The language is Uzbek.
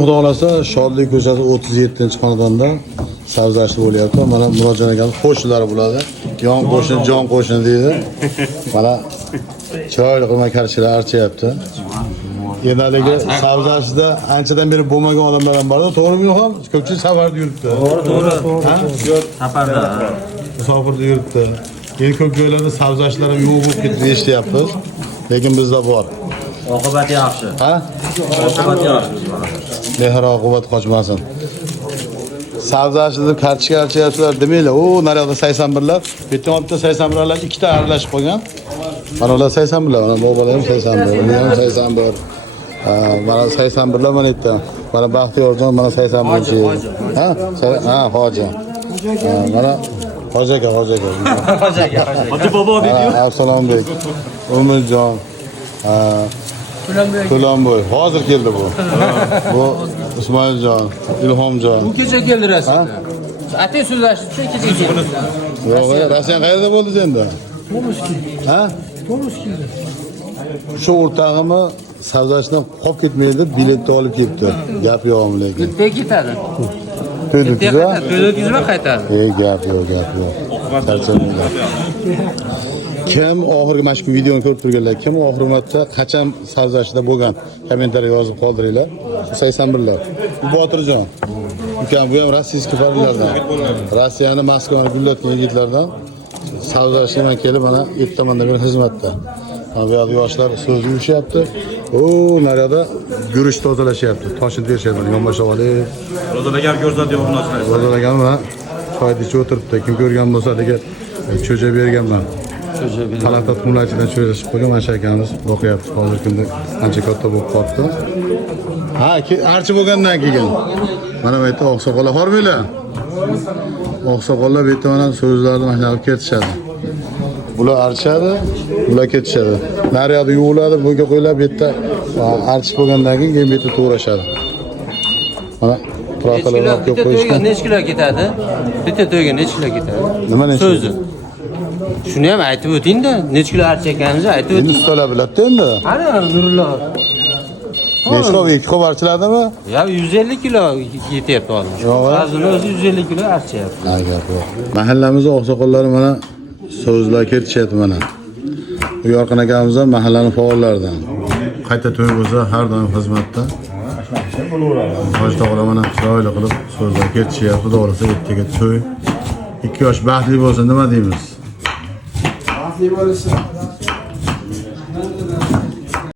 Xudo xolasa Shodlik ko'chasi 37-xonadonda savzashi bo'lyapti. Mana Murodjon akamiz qo'shnilari bo'ladi. Yon qo'shni, jon qo'shni deydi. Mana chiroyli qilmay karchilar archayapti. Endi haligi savzashida anchadan beri bo'lmagan odamlar ham bor-da, to'g'rimi yo'q? Ko'pchilik safarda yuribdi. To'g'ri. Ha? Yo'q, safarda. Musofirda yuribdi. Endi ko'p joylarda savzashlar ham yo'q bo'lib ketdi eshityapmiz. Lekin bizda bor. Oqibati yaxshi. Ha? Oqibati yaxshi. Mehr oqibat qochmasin. Savzashida karchiga archayaptilar demaylar. O, naryoqda 81lar, bu yerda olibda 81lar ikkita aralashib qolgan. Mana ular 81lar, mana bobolar ham 81, men ham 81. Mana 81lar mana yerda. Mana Baxtiyorjon mana 81-chi. Ha, hoji. Mana hoji aka. Hoji bobo dedi. Assalombek. Umidjon. To'lanboy. Hozir keldi bu. Bu Ismoiljon, Ilhomjon. Bu kecha keldi rasmda. Atay so'zlashdi, kecha keldi. Yo'q, Rossiya qayerda bo'ldi endi? Ha? To'g'ri. Shu o'rtog'imi savzasidan qolib ketmaydi, biletni olib ketdi. Gap yo'qmi lekin. Bitta ketadi. To'yda To'yda qaytadi. Gap yo'q. Charchamaydi. Kim oxirgi mana shu videoni ko'rib turganlar, kim oxirgi marta qachon savzashida bo'lgan? Kommentariy yozib qoldiringlar. 81lar. Botirjon. Ukam bu ham rossiyskiy farillardan. Rossiyani Moskvani gullatgan yigitlardan savzashga kelib mana ikki tomonda bir xizmatda. Mana bu yerda yoshlar so'z yurishyapti. O, naryoqda guruch tozalashyapti. Toshni terishyapti. Yonboshlab olib. Rozalagan ko'rsatdi yo'qni Rozalagan mana choyni ichib o'tiribdi. Kim ko'rgan bo'lsa degan cho'ja berganman. Talanta tuxumlarchidan cho'rashib qo'ygan mana shu akamiz boqyapti. Hozirgi kunda ancha katta bo'lib qoldi. Ha, archi bo'lgandan keyin. Mana bu yerda oqsoqollar hormaylar. Oqsoqollar bu yerda mana so'zlarni mana olib ketishadi. Bular archadi, bular ketishadi. Naryoqda yuviladi, bunga qo'yilib bu yerda archib bo'lgandan keyin bu yerda to'g'rashadi. Mana protalar olib kelib qo'yishgan. Necha kilo ketadi? Bitta to'yga necha kilo ketadi? Nima necha? So'zi. Shuni ham aytib o'ting-da, necha kilo archayotganingizni aytib Endi o'ting. ustalar biladi endi. Ana Nurullo. Nechta ikki qop archiladimi? Ya 150 kilo yetyapti hozir. Yo'q. Hozir o'zi 150 kilo archayapti. Ha, gap yo'q. Mahallamizning oqsoqollari mana so'zlar ketishyapti mana. Bu Yorqin akamiz ham mahallaning faollaridan. Qayta to'y bo'lsa har doim xizmatda. Hoji tog'lar mana chiroyli qilib so'zlar ketishyapti. To'g'risi ertaga to'y. 2 yosh baxtli bo'lsin, nima deymiz? Baxtli bo'lsin.